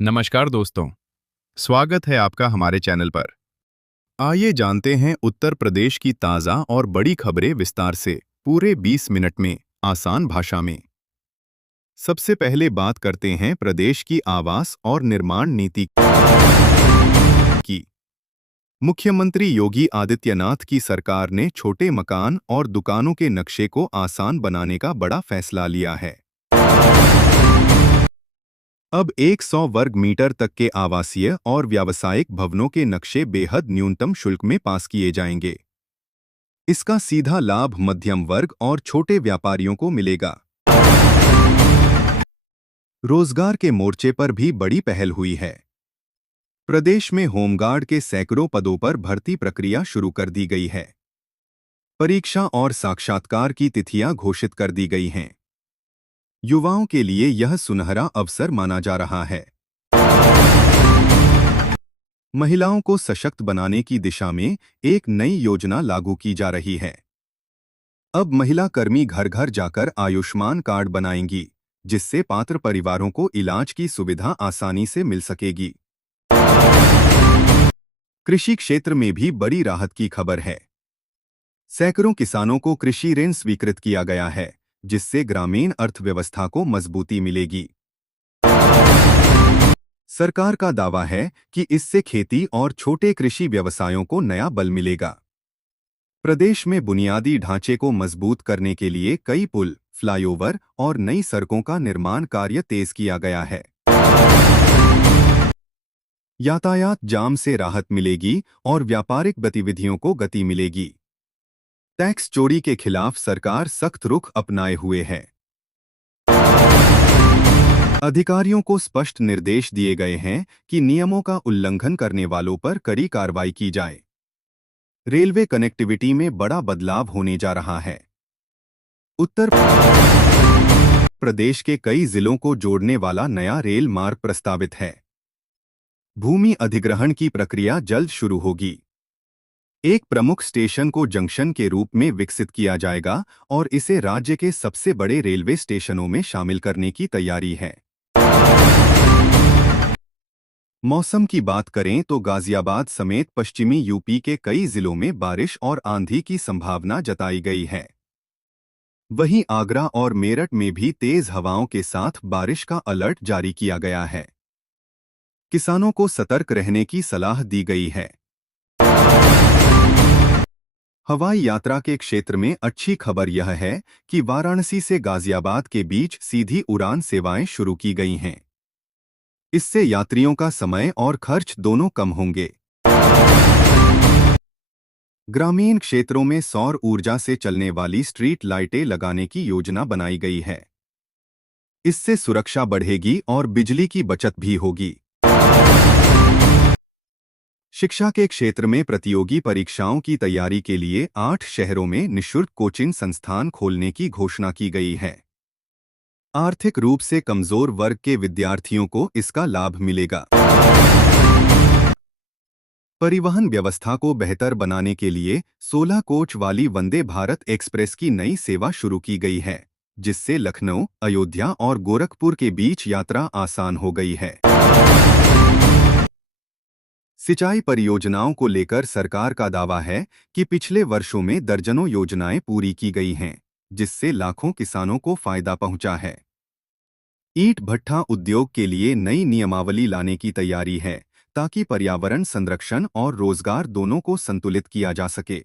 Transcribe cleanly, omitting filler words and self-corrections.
नमस्कार दोस्तों, स्वागत है आपका हमारे चैनल पर। आइए जानते हैं उत्तर प्रदेश की ताज़ा और बड़ी खबरें विस्तार से, पूरे 20 मिनट में, आसान भाषा में। सबसे पहले बात करते हैं प्रदेश की आवास और निर्माण नीति की। मुख्यमंत्री योगी आदित्यनाथ की सरकार ने छोटे मकान और दुकानों के नक्शे को आसान बनाने का बड़ा फैसला लिया है। अब 100 वर्ग मीटर तक के आवासीय और व्यावसायिक भवनों के नक्शे बेहद न्यूनतम शुल्क में पास किए जाएंगे। इसका सीधा लाभ मध्यम वर्ग और छोटे व्यापारियों को मिलेगा। रोजगार के मोर्चे पर भी बड़ी पहल हुई है। प्रदेश में होमगार्ड के सैकड़ों पदों पर भर्ती प्रक्रिया शुरू कर दी गई है। परीक्षा और साक्षात्कार की तिथियां घोषित कर दी गई हैं। युवाओं के लिए यह सुनहरा अवसर माना जा रहा है। महिलाओं को सशक्त बनाने की दिशा में एक नई योजना लागू की जा रही है। अब महिला कर्मी घर घर जाकर आयुष्मान कार्ड बनाएंगी, जिससे पात्र परिवारों को इलाज की सुविधा आसानी से मिल सकेगी। कृषि क्षेत्र में भी बड़ी राहत की खबर है। सैकड़ों किसानों को कृषि ऋण स्वीकृत किया गया है, जिससे ग्रामीण अर्थव्यवस्था को मजबूती मिलेगी। सरकार का दावा है कि इससे खेती और छोटे कृषि व्यवसायों को नया बल मिलेगा। प्रदेश में बुनियादी ढांचे को मजबूत करने के लिए कई पुल, फ्लाईओवर और नई सड़कों का निर्माण कार्य तेज किया गया है। यातायात जाम से राहत मिलेगी और व्यापारिक गतिविधियों को गति मिलेगी। टैक्स चोरी के खिलाफ सरकार सख्त रुख अपनाए हुए है। अधिकारियों को स्पष्ट निर्देश दिए गए हैं कि नियमों का उल्लंघन करने वालों पर कड़ी कार्रवाई की जाए। रेलवे कनेक्टिविटी में बड़ा बदलाव होने जा रहा है। उत्तर प्रदेश के कई जिलों को जोड़ने वाला नया रेल मार्ग प्रस्तावित है। भूमि अधिग्रहण की प्रक्रिया जल्द शुरू होगी। एक प्रमुख स्टेशन को जंक्शन के रूप में विकसित किया जाएगा और इसे राज्य के सबसे बड़े रेलवे स्टेशनों में शामिल करने की तैयारी है। मौसम की बात करें तो गाजियाबाद समेत पश्चिमी यूपी के कई जिलों में बारिश और आंधी की संभावना जताई गई है। वहीं आगरा और मेरठ में भी तेज हवाओं के साथ बारिश का अलर्ट जारी किया गया है। किसानों को सतर्क रहने की सलाह दी गई है। हवाई यात्रा के क्षेत्र में अच्छी खबर यह है कि वाराणसी से गाजियाबाद के बीच सीधी उड़ान सेवाएं शुरू की गई हैं। इससे यात्रियों का समय और खर्च दोनों कम होंगे। ग्रामीण क्षेत्रों में सौर ऊर्जा से चलने वाली स्ट्रीट लाइटें लगाने की योजना बनाई गई है। इससे सुरक्षा बढ़ेगी और बिजली की बचत भी होगी। शिक्षा के क्षेत्र में प्रतियोगी परीक्षाओं की तैयारी के लिए 8 शहरों में निःशुल्क कोचिंग संस्थान खोलने की घोषणा की गई है। आर्थिक रूप से कमजोर वर्ग के विद्यार्थियों को इसका लाभ मिलेगा। परिवहन व्यवस्था को बेहतर बनाने के लिए 16 कोच वाली वंदे भारत एक्सप्रेस की नई सेवा शुरू की गई है, जिससे लखनऊ, अयोध्या और गोरखपुर के बीच यात्रा आसान हो गई है। सिंचाई परियोजनाओं को लेकर सरकार का दावा है कि पिछले वर्षों में दर्जनों योजनाएं पूरी की गई हैं, जिससे लाखों किसानों को फायदा पहुंचा है। ईंट भट्ठा उद्योग के लिए नई नियमावली लाने की तैयारी है, ताकि पर्यावरण संरक्षण और रोजगार दोनों को संतुलित किया जा सके।